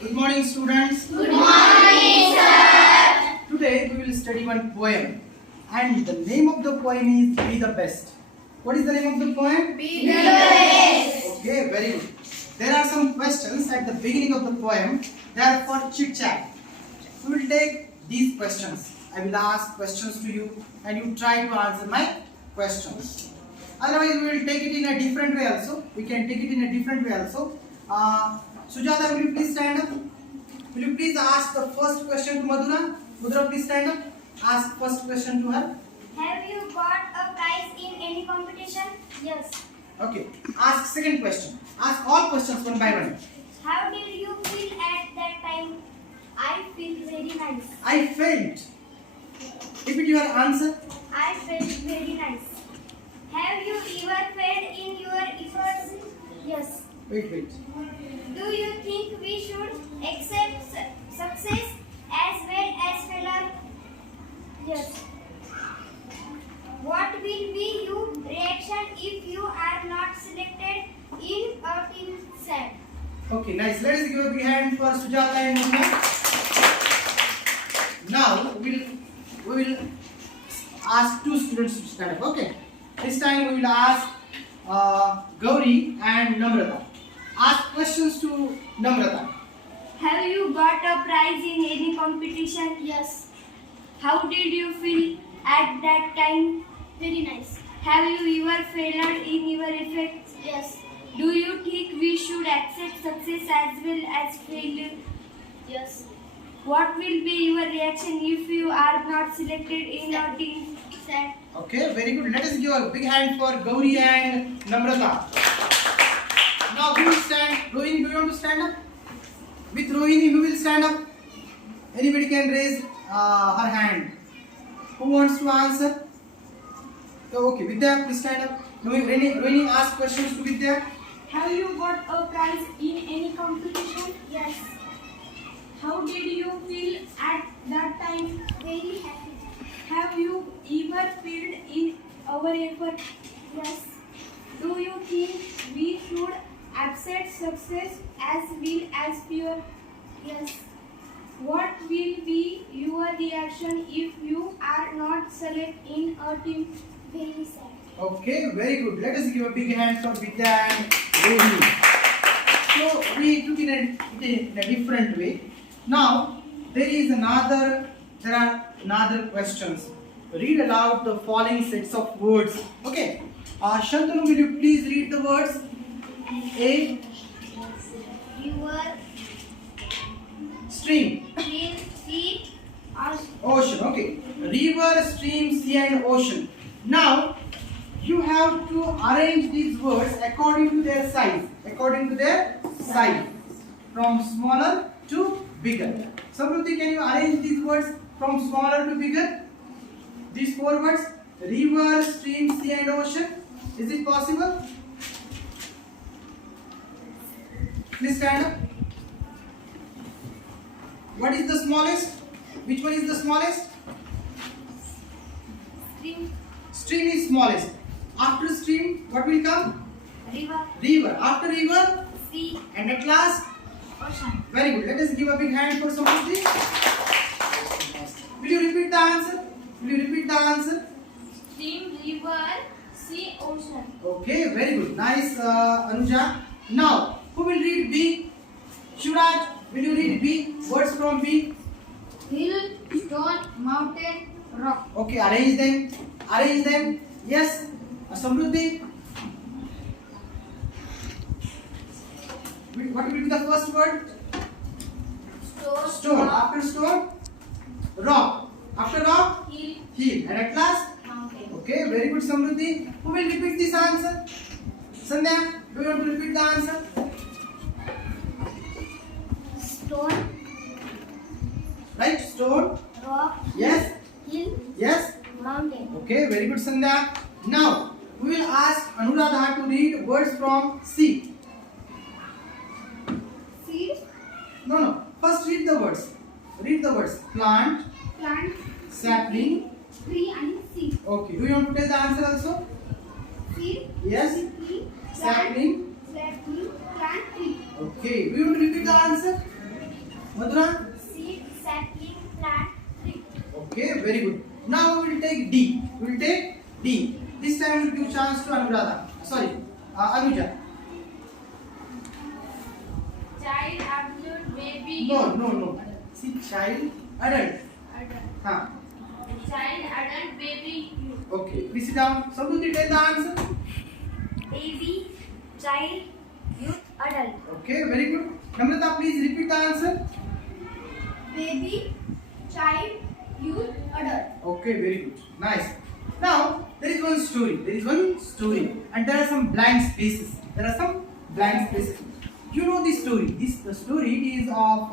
Good morning, students. Good morning, sir. Today we will study one poem, and the name of the poem is "Be the Best." What is the name of the poem? Be the best. Okay, very good. There are some questions at the beginning of the poem. They are for chit chat. We will take these questions. I will ask questions to you, and you try to answer my questions. Otherwise, we will take it in a different way also. We can take it in a different way also. Sujata, will you please stand up? Will you please ask the first question to Madhura? Madhura, please stand up. Ask first question to her. Have you got a prize in any competition? Yes. Okay. Ask second question. Ask all questions one by one. How did you feel at that time? I feel very nice. I felt. Repeat your answer. I felt very nice. Have you ever failed in your efforts? Yes. Wait. Do you think we should accept success as well as failure? Yes. What will be your reaction if you are not selected in a team set? Okay, nice. Let us give a big hand for Sujata and Madhura. Now we will ask two students to stand up. Okay. This time we will ask Gauri and Namrata. Ask questions to Namrata. Have you got a prize in any competition? Yes. How did you feel at that time? Very nice. Have you ever failed in your efforts? Yes. Do you think we should accept success as well as failure? Yes. What will be your reaction if you are not selected in a team set? Okay, very good. Let us give a big hand for Gauri and Namrata. Now who will stand? Rohini, do you want to stand up? With Rohini, who will stand up? Anybody can raise her hand. Who wants to answer? Okay, Vidya, please stand up. Rohini, ask questions to Vidya. Have you got a prize in any competition? Yes. How did you feel at that time? Very happy. Have you ever failed in our effort? Yes. Do you think we should accept success as well as failure? Yes. What will be your reaction if you are not selected in a team? Very sad. Okay, very good. Let us give a big hand for Vidya and Rohini. So we took it in a different way. Now there are another questions. Read aloud the following sets of words. Okay. Shantanu, will you please read the words? A Your stream, dream seat ocean. Okay. River, stream, sea and ocean. Now you have to arrange these words according to their size. From smaller to bigger. Samruddhi, can you arrange these words from smaller to bigger? These four words: river, stream, sea and ocean. Is it possible? Please stand up. What is the smallest? Which one is the smallest? stream Stream is smallest. After stream, what will come? river River. After river, sea and at last, ocean. very good. Let us give a big hand for Samruddhi. Will you repeat the answer? Stream, river, sea, ocean. Okay, very good. Nice, Anuja. Now, who will read B? Shivraj, will you read B? Words from B. Hill, stone, mountain, rock. Okay, arrange them. Yes, Samruddhi. What will be the first word? Stone. After stone, rock. After rock, hill. And at last, Mountain. okay, very good, Samruddhi. Who will repeat this answer? Sandhya, do you want to repeat the answer? Stone, Right? Stone. rock, Yes. hill, Yes. mountain. Okay, very good, Sandhya. Now, we will ask Anuradha to read words from C. Seed, No. First read the words. Plant, Plant, sapling. tree and seed. Okay. Do you want to tell the answer also? seed, Yes. tree, Sapling. Sapling, plant, tree. Okay. Do you want to repeat the answer? Madhura? Seed, sapling, plant, tree. Okay, very good. Now we will take D. We will take D. This time we will give chance to Anuradha. Sorry, Anuja. Child, adult, baby. No. See, child, adult. Adult. Huh. Child, adult, baby, youth. Okay, please sit down. Samruddhi, take the answer. Baby, child, youth, adult. Okay, very good. Namrata, please repeat the answer. Baby, child, youth, adult. Okay, very good. Nice. Now, there is one story. And there are some blank spaces. You know this story. The story is of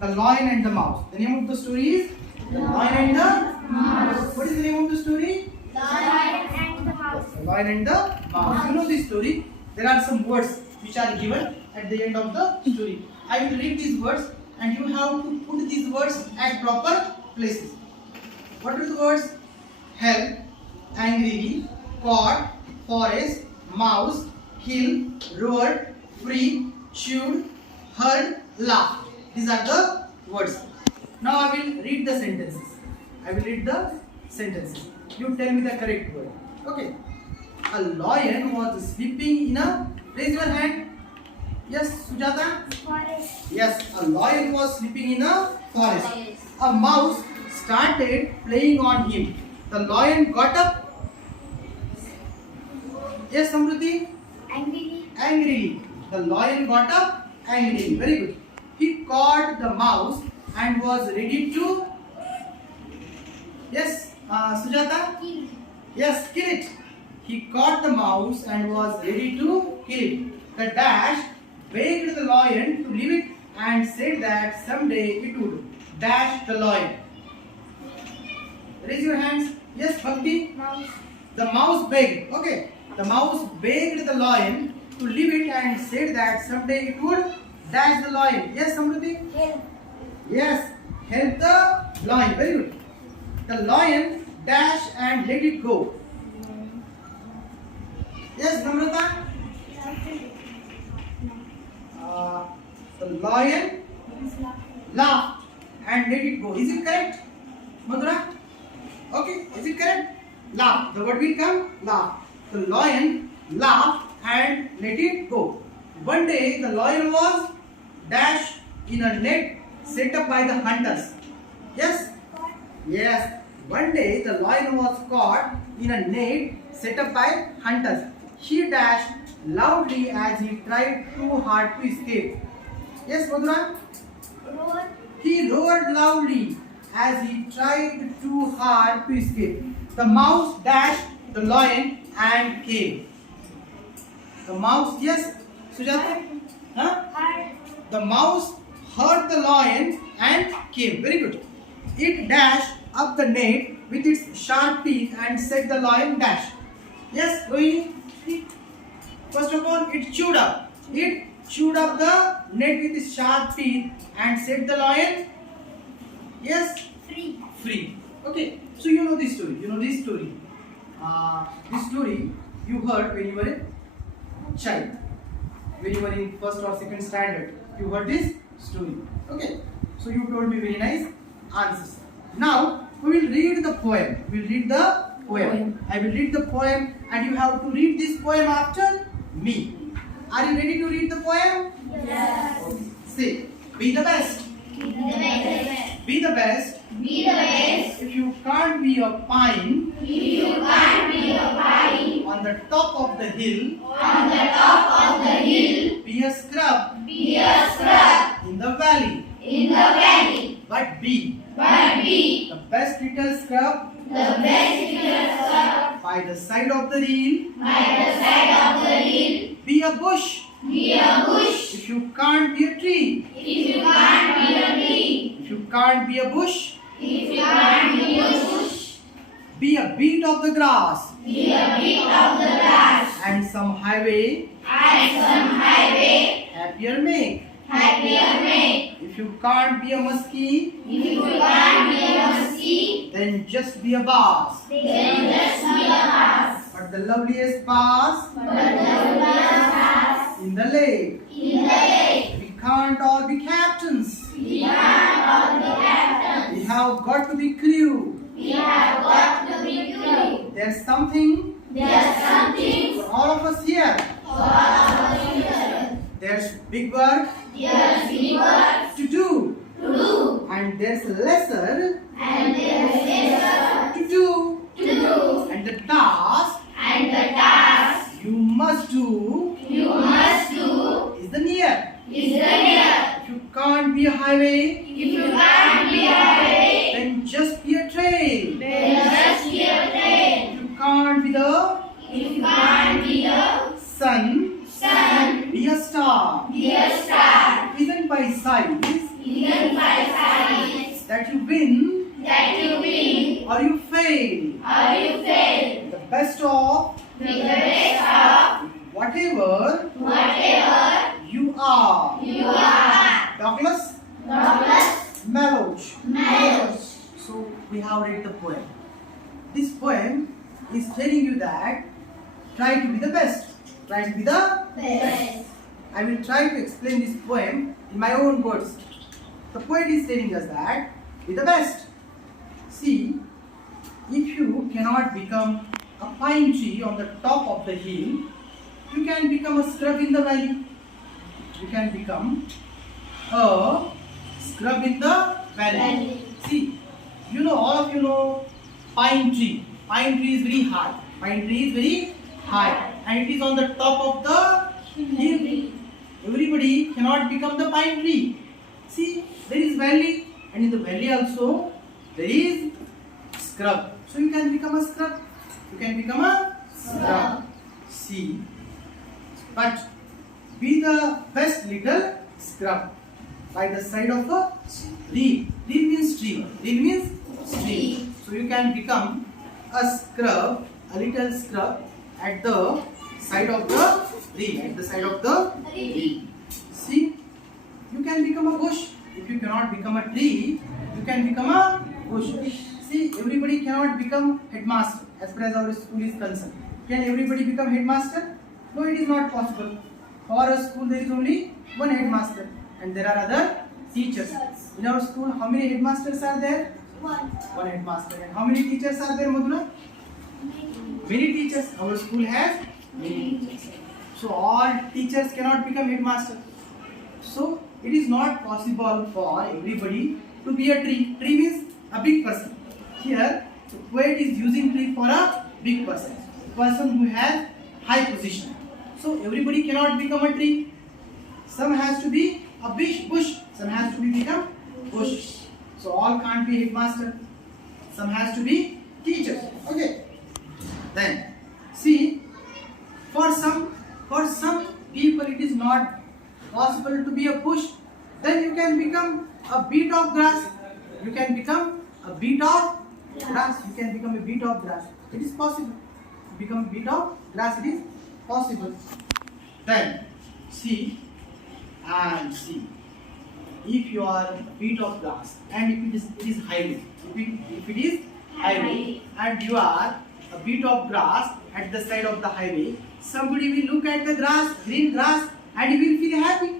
the lion and the mouse. The name of the story is The Lion and the Mouse. What is the name of the story? Lion and the mouse. The Lion and the Mouse. You know this story. There are some words which are given at the end of the story. I will read these words and you have to put these words at proper places. What are the words? Help, angrily, caught, forest, mouse, hill, roared, free, chewed, heard, laughed. These are the words. Now I will read the sentences. You tell me the correct word. Okay. A lion was sleeping in a... Raise your hand. Yes, Sujata? Forest. Yes, a lion was sleeping in a forest. A mouse started playing on him. The lion got up. Yes, Samruddhi? Angrily. The lion got up angrily. Very good. He caught the mouse and was ready to... Yes, Sujata? Kill. Yes, kill it. He caught the mouse and was ready to kill it. The dash begged the lion to leave it and said that someday it would dash the lion. Raise your hands. Yes, Bhakti. Mouse. The mouse begged. Okay. The mouse begged the lion to leave it and said that someday it would dash the lion. Yes, Samruddhi. Help. Yes, help the lion. Very good. The lion dashed and let it go. Yes, Namrata. The lion laughed and let it go. Is it correct, Madhura? Okay, is it correct? Laugh. The word will come laugh. The lion laughed and let it go. One day the lion was dashed in a net set up by the hunters. Yes? Yes. One day the lion was caught in a net set up by hunters. He dashed loudly as he tried too hard to escape. Yes, Madhura? Roar. He roared loudly as he tried too hard to escape. The mouse dashed the lion and came. The mouse, yes, Sujata? Huh? Heart. The mouse heard the lion and came. Very good. It dashed up the net with its sharp teeth and set the lion dash. Yes, Rohini? First of all, it chewed up. It chewed up the net with its sharp teeth and set the lion. Yes? Free. Okay. So you know this story. This story you heard when you were a child. When you were in first or second standard. You heard this story. Okay. So you told me very nice answers. Now we will read the poem. I will read the poem and you have to read this poem after me. Are you ready to read the poem? Yes. Okay. Say, be the best. Be the best. If you can't be a pine. On the top of the hill. Be a scrub. In the valley. But be. The best little scrub. By the side of the reel. Be a bush. If you can't be a tree. If you can't be a bush. Be a beat of the grass. And some highway. Happier make. If you can't be a muskie. Then just be a bass. But the loveliest bass. In the lake. We can't all be happy. captains. We have got to be crew. There's something for all of us here. There's big work to do. And there's lesser to do. And the task you must do is the near. If you can't be a highway, then just be a trail. If you can't be the sun, be a star. It isn't by size that you win or you fail. The best of whatever you are. Douglas Malloch. So we have read the poem. This poem is telling you that try to be the best. Try to be the best. I will try to explain this poem in my own words. The poet is telling us that be the best. See, if you cannot become a pine tree on the top of the hill, you can become a scrub in the valley. You can become a scrub in the valley. See, all of you know pine tree. Pine tree is very high. Pine tree is very high. And it is on the top of the hill. Everybody cannot become the pine tree. See, there is valley, and in the valley also there is scrub. So you can become a scrub. You can become a scrub. See, but be the best little scrub by the side of a reed. Reed means tree. Reed means stream. So you can become a scrub, a little scrub at the side of the reed. At the side of the reed. See, you can become a bush. If you cannot become a tree, you can become a bush. See, everybody cannot become headmaster as far as our school is concerned. Can everybody become headmaster? No, it is not possible. For a school, there is only one headmaster, and there are other teachers. In our school, how many headmasters are there? One headmaster. And how many teachers are there, Madhura? Many teachers. Our school has many teachers. So all teachers cannot become headmaster. So it is not possible for everybody to be a tree. Tree means a big person. Here, the poet is using tree for a big person. A person who has high position. So everybody cannot become a tree. Some has to be a bush. Some has to become bush. So all can't be headmaster. Some has to be teachers. Okay. Then see, for some people it is not possible to be a bush. Then you can become a bit of grass. You can become a bit of grass. You can become a bit of grass. It is possible. Become a bit of grass. It is possible. Then see and see. If you are a bit of grass and if it is highway. If it is highway and you are a bit of grass at the side of the highway, somebody will look at the grass, green grass, and he will feel happy.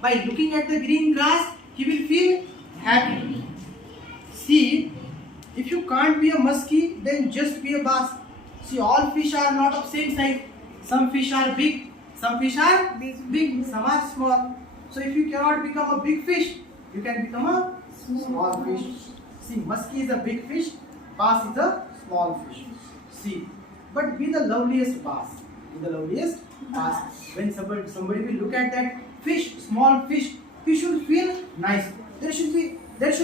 By looking at the green grass, he will feel happy. See, if you can't be a muskie, then just be a bass. See, all fish are not of same size. Some fish are big, some fish are big, some are small. So if you cannot become a big fish, you can become a small fish. See, muskie is a big fish, bass is a small fish. See, but be the loveliest bass. Be the loveliest bass. When somebody will look at that fish, small fish, he should feel nice. There should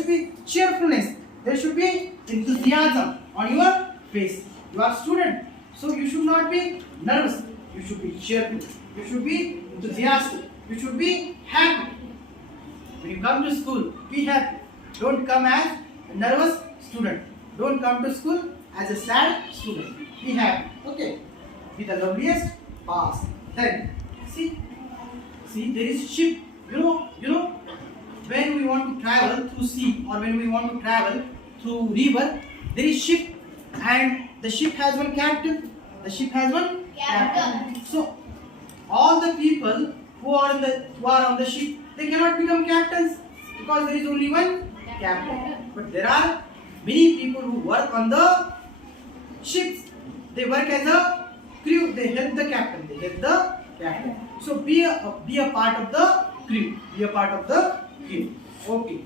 be cheerfulness. There should be enthusiasm on your face. You are a student, so you should not be nervous. You should be cheerful. You should be enthusiastic. You should be happy. When you come to school, be happy. Don't come as a nervous student. Don't come to school as a sad student. Be happy. Okay. Be the loveliest bass. Then see, there is ship. You know, when we want to travel through sea or when we want to travel through river, there is ship, and the ship has one captain. The ship has one captain. So all the people who are on the ship, they cannot become captains. Because there is only one captain. But there are many people who work on the ships. They work as a crew. They help the captain. They help the captain. So be a part of the crew. Be a part of the crew. Okay.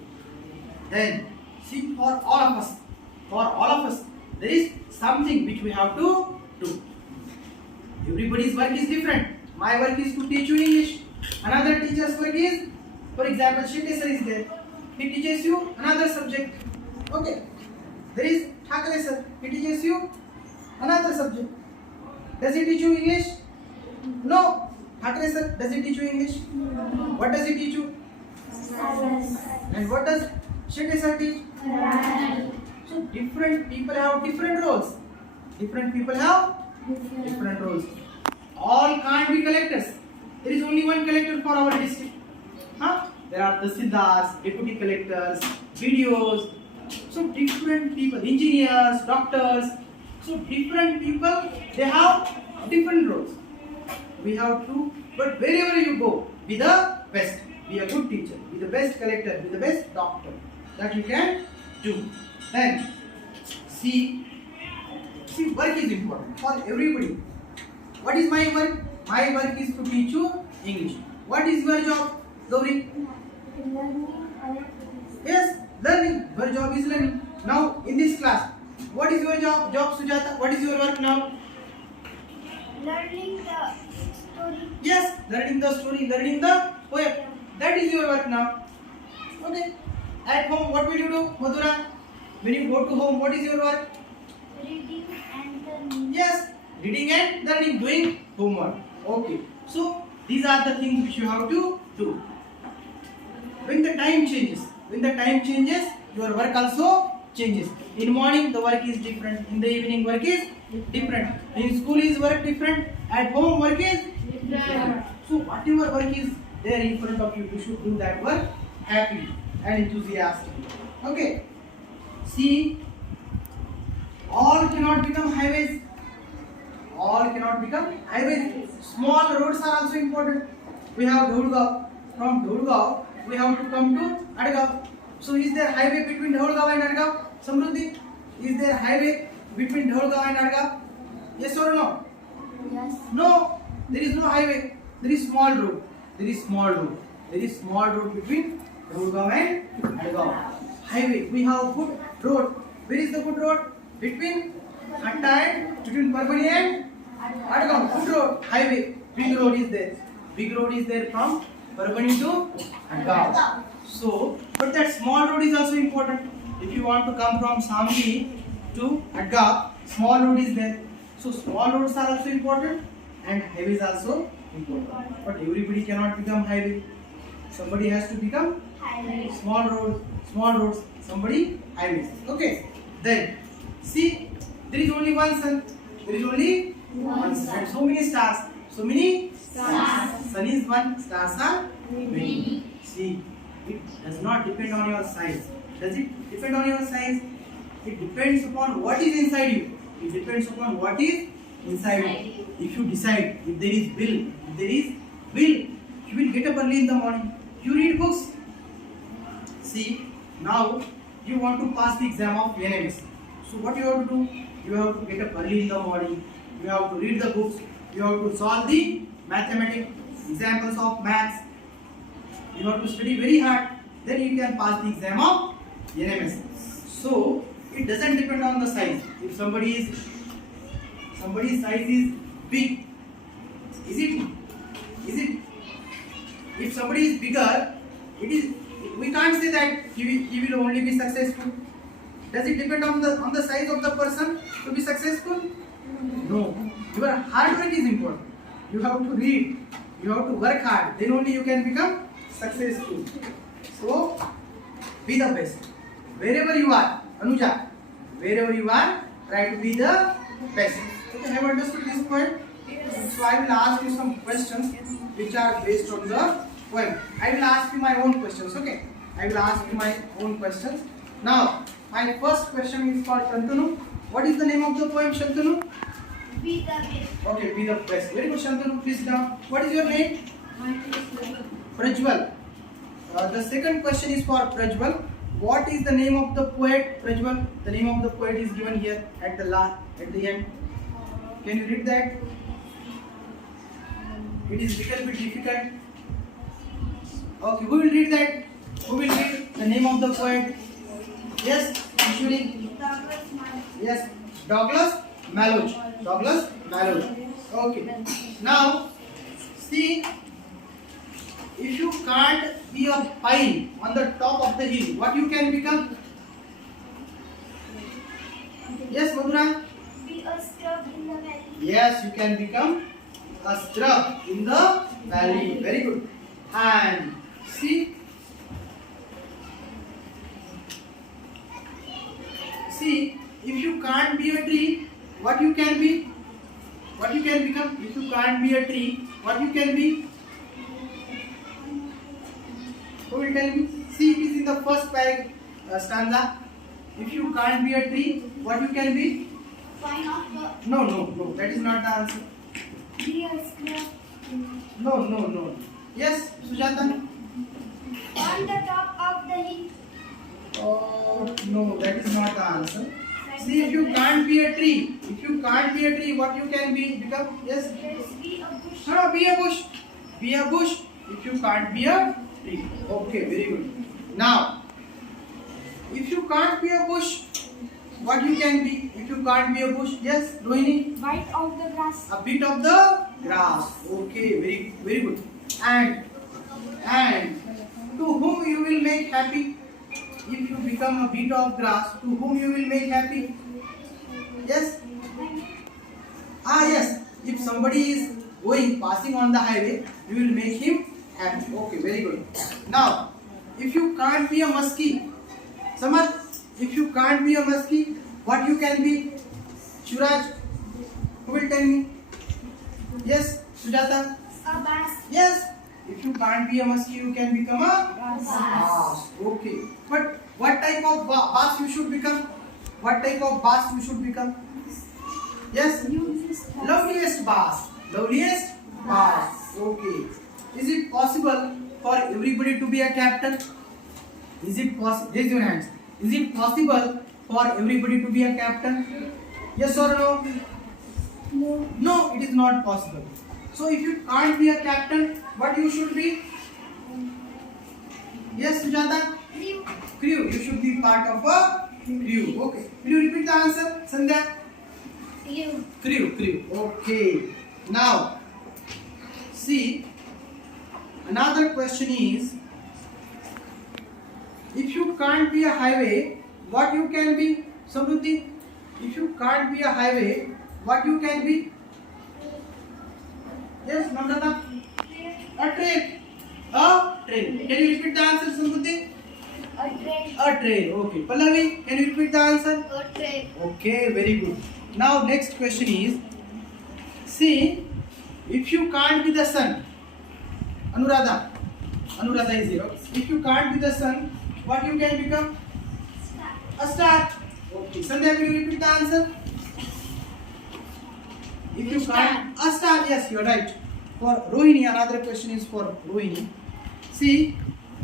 Then see, for all of us, there is something which we have to do. Everybody's work is different. My work is to teach you English. Another teacher's work is, for example, Shinde sir is there. He teaches you another subject. Okay. There is Thakre sir. He teaches you another subject. Does he teach you English? No. Thakre sir, does he teach you English? What does he teach you? And what does Shinde sir teach? So different people have different roles. Different people have different roles. All can't be collectors. There is only one collector for our district. Huh? There are tahsildars, deputy collectors, BDOs. So different people, engineers, doctors. So different people, they have different roles. We have to, but wherever you go, be the best. Be a good teacher. Be the best collector. Be the best doctor. That you can do. Then, see, work is important for everybody. What is my work? My work is to teach you English. What is your job, Gauri? Yes, learning. Your job is learning. Now, in this class, what is your job, Sujata? What is your work now? Learning the story. Yes, learning the story, learning the poem. That is your work now. Okay. At home, what will you do, Madhura? When you go to home, what is your work? Reading and learning. Yes, reading and learning, doing homework. Okay. So these are the things which you have to do. When the time changes, your work also changes. In morning the work is different. In the evening work is different. In school is work different. At home work is different. So whatever work is there in front of you, you should do that work happily and enthusiastically. Okay. See, all cannot become highways. All cannot become highways. Small roads are also important. We have Dholgaon. From Dholgaon, we have to come to Adgaon. So is there highway between Dholgaon and Adgaon? Samruddhi, is there highway between Dholgaon and Adgaon? Yes or no? Yes. No, there is no highway. There is small road. There is small road. There is small road between Dholgaon and Adgaon. Highway. We have good road. Where is the good road? Between Hatta and between Parbhani and Adgaon. Good road. Highway. Big road is there. Big road is there from Parbhani to Adgaon. So, but that small road is also important. If you want to come from Samli to Adgaon, small road is there. So small roads are also important and highways also important. But everybody cannot become highway. Somebody has to become small roads, somebody highways. Okay. Then see, there is only one sun. There is only one sun. And so many stars. So many stars. Sun is one, stars are many. See, it does not depend on your size. Does it depend on your size? It depends upon what is inside you. It depends upon what is inside you. If you decide, if there is will, you will get up early in the morning. You read books. See, now you want to pass the exam of NMS. So what you have to do? You have to get up early in the morning. You have to read the books. You have to solve the mathematics, examples of maths. You have to study very hard. Then you can pass the exam of NMS. So it doesn't depend on the size. If somebody's size is big, is it? If somebody is bigger, we can't say that he will only be successful. Does it depend on the size of the person to be successful? No. Your hard work is important. You have to read. You have to work hard. Then only you can become successful. So be the best. Wherever you are, Anuja, wherever you are, try to be the best. Okay, have you understood this point? So I will ask you some questions which are based on the poem. I will ask you my own questions. Okay, I will ask you my own questions. Now, my first question is for Shantanu. What is the name of the poem, Shantanu? Be the best. Okay, be the best. Very good, Shantanu. Please sit down. What is your name? Prajwal. The second question is for Prajwal. What is the name of the poet, Prajwal? The name of the poet is given here at the end. Can you read that? It is little bit difficult. Okay, who will read that? Who will read the name of the poet? Yes, usually. Yes, Douglas Malloch. Douglas Malloch. Okay. Now, see, if you can't be a pine on the top of the hill, what you can become? Yes, Madhura? Be a scrub in the valley. Yes, you can become a scrub in the valley. Very good. And see, if you can't be a tree, what you can be? What you can become? If you can't be a tree, what you can be? Who will tell me? See, it is in the first stanza. If you can't be a tree, what you can be? Fine of the No. That is not the answer. be a scrub No. Yes, Sujata? on the top of the hill. Oh, no, that is not the answer. See, if you can't be a tree, what you can become? Yes? Be a bush. No, be a bush. Be a bush if you can't be a tree. Okay, very good. Now, if you can't be a bush, what you can be? If you can't be a bush, yes, Rohini? Bite of the grass. A bit of the grass. Okay, very good. And to whom you will make happy? If you become a bit of grass, to whom you will make happy? Yes? Yes. If somebody is passing on the highway, you will make him happy. Okay, very good. Now, if you can't be a muskie, Samad, if you can't be a muskie, what you can be? Shuraj, who will tell me? Yes, Sujata? A bass. Yes. If you can't be a muskie, you can become a bass. Okay. But what type of bass you should become? What type of bass you should become? Yes? Loveliest bass. Loveliest bass. Okay. Is it possible for everybody to be a captain? Is it possible? Raise your hands. Is it possible for everybody to be a captain? Yes or no? No. No, it is not possible. So if you can't be a captain, what you should be? Yes, Sujata? Crew. You should be part of a crew. Okay. Will you repeat the answer, Sandhya? Crew. Okay. Now, see, another question is, if you can't be a highway, what you can be? Samruddhi, if you can't be a highway, what you can be? Yes, Namrata? A train. A train. Can you repeat the answer, Samruddhi? A train. A train. Okay. Pallavi, can you repeat the answer? A train. Okay, very good. Now, next question is, see, if you can't be the sun, Anuradha is here. If you can't be the sun, what you can become? A star. Okay. Sandhya, will you repeat the answer? If you can't, a star. Yes, you are right. For Rohini, another question is for Rohini. See,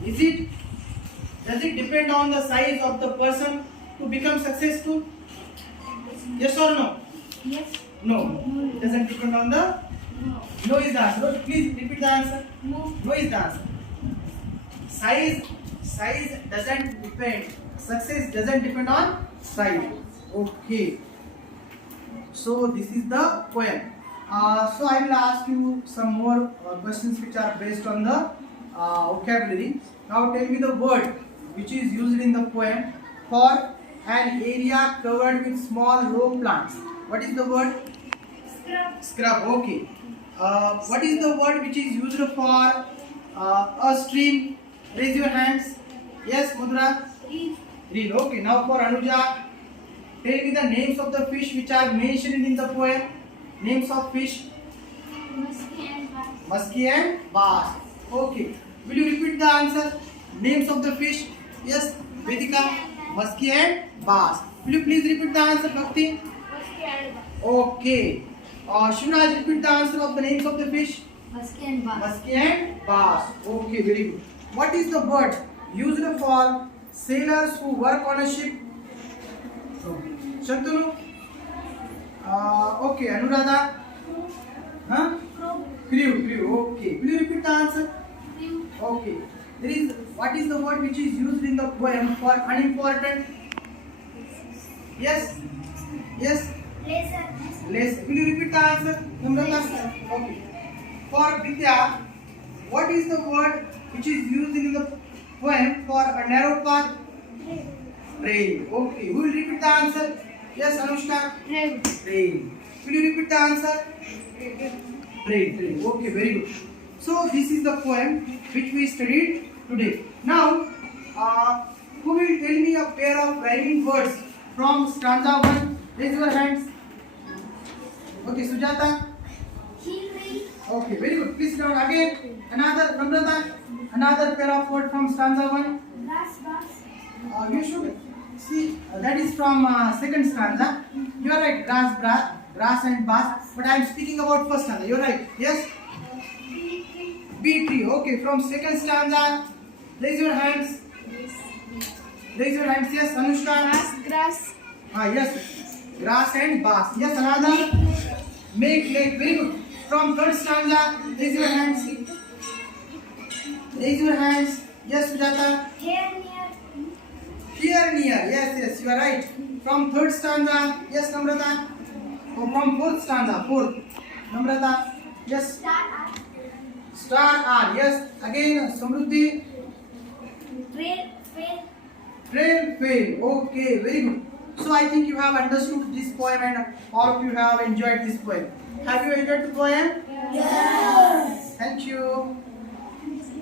does it depend on the size of the person to become successful? Yes or no? Yes. No. It doesn't depend on the. No is the answer. Please repeat the answer. No. No is the answer. Size doesn't depend. Success doesn't depend on size. Okay. So this is the poem. So I will ask you some more questions which are based on the vocabulary. Now tell me the word which is used in the poem for an area covered with small row plants. What is the word? Scrub. Scrub. Okay. What is the word which is used for a stream? Raise your hands. Yes, Mudra. Reel. Okay. Now for Anuja, tell me the names of the fish which are mentioned in the poem. Names of fish. Muskie and bass. Okay. Will you repeat the answer? Names of the fish. Yes, Vedika. Muskie and bass. Will you please repeat the answer, Bhakti? Okay. Shivraj, repeat the answer of the names of the fish. Musky and bass. Muskie and bass. Okay, very good. what is the word used for sailors who work on a ship? Shantanu? Okay, Anuradha? Huh? Crew, okay. Will you repeat the answer? Okay. What is the word which is used in the poem for unimportant? Yes? Less. Will you repeat the answer? Namrata? Okay. For Vidya, what is the word which is used in the poem for a narrow path? Train. Okay. Who will repeat the answer? Yes, Anushka? Train. Will you repeat the answer? Train. Okay, very good. So this is the poem which we studied today. Now, who will tell me a pair of rhyming words from stanza 1? Raise your hands. Okay, Sujata. Okay, very good. Please down again. Another, Namrata. Another pair of words from stanza 1. You should see that is from second stanza. You are right. Grass and bass. But I am speaking about first stanza. You are right. Yes. Bee tree. Okay, from second stanza. Raise your hands. Yes, Anushka. Grass. Yes. Grass and bass. Yes, another. Make lake. Very good. From third stanza. Raise your hands. Yes, Sujata. Here near. Yes, you are right. From third stanza. Yes, Namrata. From fourth stanza. Fourth. Namrata. Yes. Star R. Yes. Again, Samruddhi. Trail fail. Okay, very good. So I think you have understood this poem and all of you have enjoyed this poem. Have you enjoyed the poem? Yes. Thank you.